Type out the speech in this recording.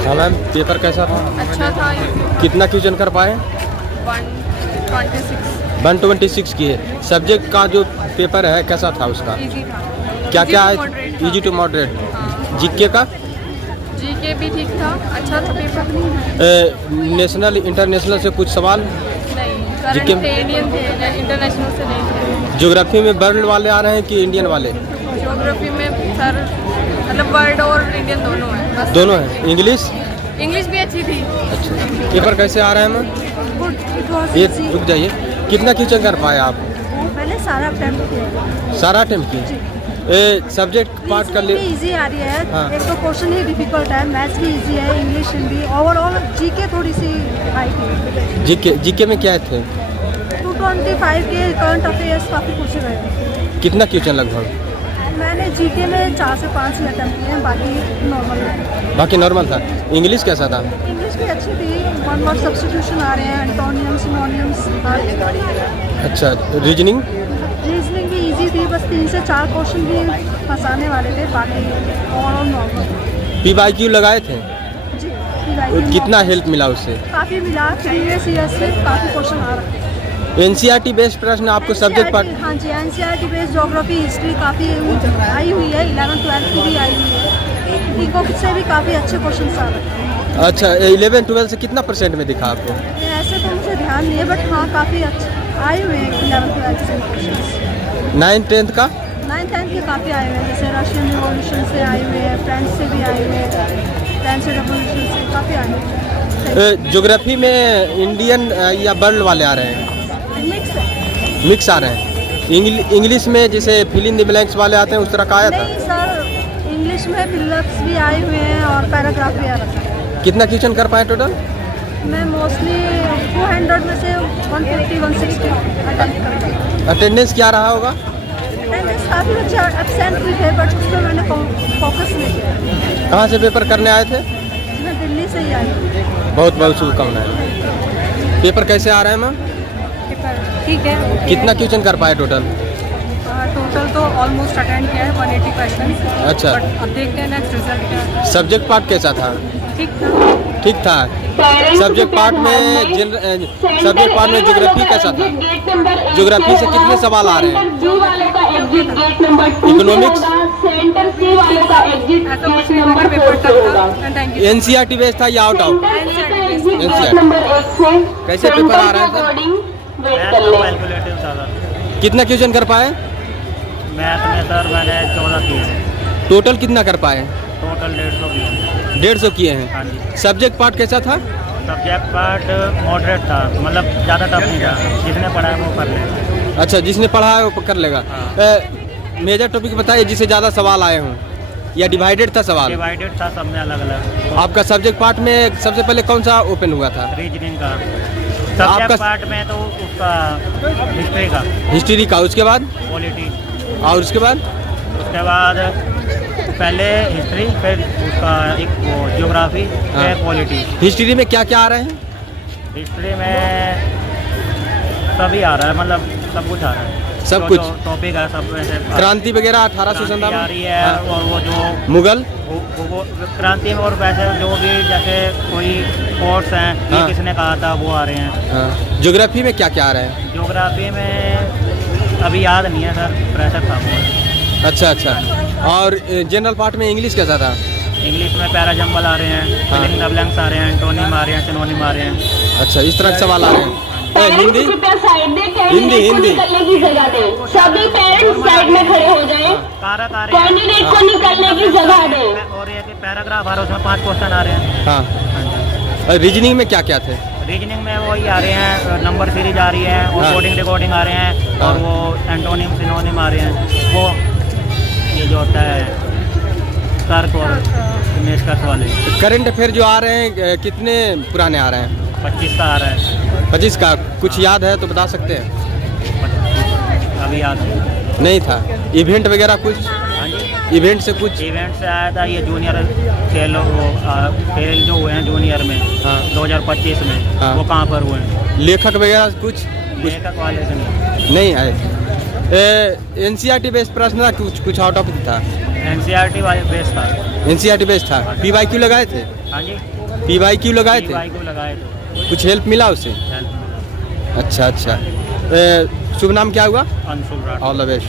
हाँ ma'am, paper कैसा था? अच्छा था। कितना क्वेश्चन कर पाए? 126 126 की है। सब्जेक्ट का जो पेपर है कैसा था उसका? इजी था। क्या क्या Easy to है? moderate था। Easy to moderate. हाँ। जीके का? जीके भी ठीक था, अच्छा था पेपर। नेशनल इंटरनेशनल से कुछ सवाल? नहीं, GK करंट थे, इंडियन थे, इंटरनेशनल से नहीं थे। ज्योग्राफी में वर्ल्ड वाले आ रहे हैं कि इंडियन वाले? ज्योग्राफी में सर मतलब वर्ल्ड और इंडियन दोनों है बस। दोनों हैं। इंग्लिश? इंग्लिश भी अच्छी थी। अच्छा, पेपर कैसे आ रहे हैं मैम? ये रुक जाइए, कितना क्वेश्चन कर पाए आप? मैंने सारा अटेम्प्ट किया। सारा अटेम्प्ट किए? सब्जेक्ट पार्ट कर ले। इजी आ रही है। हाँ। एक तो क्वेश्चन ही डिफिकल्ट है, मैथ्स भी इजी है, इंग्लिश हिंदी ओवरऑल जीके थोड़ी सी हाई थी। जीके में क्या थे? 225 के करंट अफेयर्स काफ़ी पूछे गए। कितना क्वेश्चन लगभग? मैंने जीके में 4 से 5 ही अटेम्प्ट किए हैं, बाकी नॉर्मल है। बाकी नॉर्मल था। इंग्लिश कैसा था? इंग्लिश भी अच्छी थी, वन वर्ड सब्स्टिट्यूशन आ रहे हैं, एंटोनियम्स सिनोनियम्स। अच्छा, रीजनिंग? रीजनिंग भी इजी थी, बस 3 से 4 क्वेश्चन भी फंसाने वाले थे, बाकी ओवरऑल नॉर्मल। PYQ लगाए थे? जी। कितना हेल्प मिला उससे? काफ़ी मिला, प्रीवियस ईयर से काफ़ी क्वेश्चन आ रहे हैं। NCERT बेस्ड प्रश्न आपको सब्जेक्ट पार्ट? हाँ जी, NCERT बेस्ड ज्योग्राफी हिस्ट्री काफ़ी आई हुई है, 11-12 की भी आई हुई है, इको से भी काफ़ी अच्छे क्वेश्चन आ रहे हैं। अच्छा, 11-12 से कितना % में दिखा आपको? ऐसे तो मुझे ध्यान नहीं है, बट हाँ काफ़ी अच्छे आए हुए हैं 11-12 से क्वेश्चन। 9th-10th का? 9th-10th के काफ़ी आए हुए हैं, जैसे रशियन रिवॉल्यूशन से आए हुए हैं, फ्रेंच से भी आए हुए हैं, फ्रेंच रिवॉल्यूशन से काफ़ी आए हुए हैं। ज्योग्राफी में इंडियन या वर्ल्ड वाले आ रहे हैं? मिक्स आ रहे हैं। इंग्लिश में जैसे फिल इन द ब्लैंक्स वाले आते हैं उस तरह का आया था? नहीं सर, इंग्लिश में फिलअप्स भी आए हुए हैं और पैराग्राफ भी आ रखा है। कितना क्वेश्चन कर पाए टोटल? मैं मोस्टली 200 में से 150-160 अटेंड करती। अटेंडेंस क्या रहा होगा? अटेंडेंस काफ़ी बच्चे एब्सेंट भी थे, बट उस पर मैंने फोकस नहीं किया। कहाँ से पेपर करने आए थे? मैं दिल्ली से ही आई हूँ। बहुत बहुत शुभकामनाएं। पेपर कैसे आ रहे हैं मैम? ठीक है। कितना क्वेश्चन कर पाए टोटल? टोटल तो ऑलमोस्ट अटेंड किया है 180 क्वेश्चन। अच्छा। अब देखते हैं नेक्स्ट रिजल्ट क्या है। सब्जेक्ट पार्ट कैसा था? ठीक था। ठीक था। सब्जेक्ट पार्ट में ज्योग्राफी कैसा था? ज्योग्राफी से कितने सवाल आ रहे हैं? इकोनॉमिक्स? NCERT बेस्ड था या आउट ऑफ? कैसे पेपर आ रहा है सर? कैलकुलेटिव था सर। कितना क्वेश्चन कर पाए? मैथ में सर मैंने 14 किए। टोटल कितना कर पाए? टोटल 150 किए। 150 किए हैं। हाँ जी। सब्जेक्ट पार्ट कैसा था? सब्जेक्ट पार्ट मॉडरेट था, मतलब ज़्यादा टफ नहीं था, जिसने पढ़ा है वो कर लेगा। अच्छा, जिसने पढ़ा है वो कर लेगा। मेजर टॉपिक बताइए जिससे ज़्यादा सवाल आए हों, या डिवाइडेड था सवाल? डिवाइडेड था, सब में अलग अलग। आपका सब्जेक्ट पार्ट में सबसे पहले कौन सा ओपन हुआ था? रीजनिंग का। आपका सब्जेक्ट पार्ट में तो उसका हिस्ट्री का, हिस्ट्री का, उसके बाद पॉलिटी, और उसके बाद पहले हिस्ट्री, फिर उसका एक वो ज्योग्राफी, फिर पॉलिटी। हिस्ट्री में क्या क्या आ रहे हैं? हिस्ट्री में सभी आ रहा है, मतलब सब कुछ आ रहा है। सब कुछ? टॉपिक है सब वैसे। क्रांति वगैरह क्रांति आ 1857 रही है। हाँ। और वो जो मुगल वो क्रांति में, और वैसे जो भी जैसे कोई फोर्ट्स हैं, ये हाँ। किसने कहा था, वो आ रहे हैं। ज्योग्राफी में क्या क्या आ रहे हैं? ज्योग्राफी में अभी याद नहीं है सर, प्रेशर था बहुत। अच्छा। और जनरल पार्ट में इंग्लिश कैसा था? इंग्लिश में पैराजम्बल आ रहे हैं, हाँ। फिल इन द ब्लैंक्स आ रहे हैं, एंटोनिम आ रहे हैं, सिनोनिम आ रहे हैं। अच्छा, इस तरह के सवाल आ रहे हैं। हिंदी? हिंदी निकलने की जगह दें। सभी पेरेंट्स साइड में खड़े हो जाएं। कारक आ रहे हैं। कैंडिडेट को निकलने की जगह दें। और ये पैराग्राफ आ रहा है, उसमें 5 क्वेश्चन आ रहे हैं। हाँ। रीजनिंग में क्या क्या थे? रीजनिंग में वही आ रहे हैं, नंबर सीरीज आ रही है, और हाँ। कोडिंग रिकॉर्डिंग आ रहे हैं, और हाँ। वो एंटोनिम सिनोनिम आ रहे हैं। वो ये जो होता है तर्क और निष्कर्ष वाले। करंट अफेयर जो आ रहे हैं कितने पुराने आ रहे हैं? 25 का आ रहा है। 25 का कुछ याद है तो बता सकते हैं? अभी याद नहीं था। इवेंट वगैरह कुछ? हाँ जी। इवेंट से कुछ? इवेंट से आया था ये जूनियर खेल जो हुए हैं जूनियर में, हाँ। 2025 में, हाँ। वो कहाँ पर हुए हैं? लेखक वगैरह कुछ? लेखक वाले से नहीं। आए। NCERT बेस्ड प्रश्न था कुछ आउट ऑफ था? NCERT वाले बेस था। NCERT बेस्ड था। PYQ लगाए थे? हाँ जी PYQ लगाए थे? भाई को लगाए थे कुछ हेल्प मिला उससे? हेल्प अच्छा अच्छा। शुभ नाम क्या हुआ? Anshul Rathore all the best.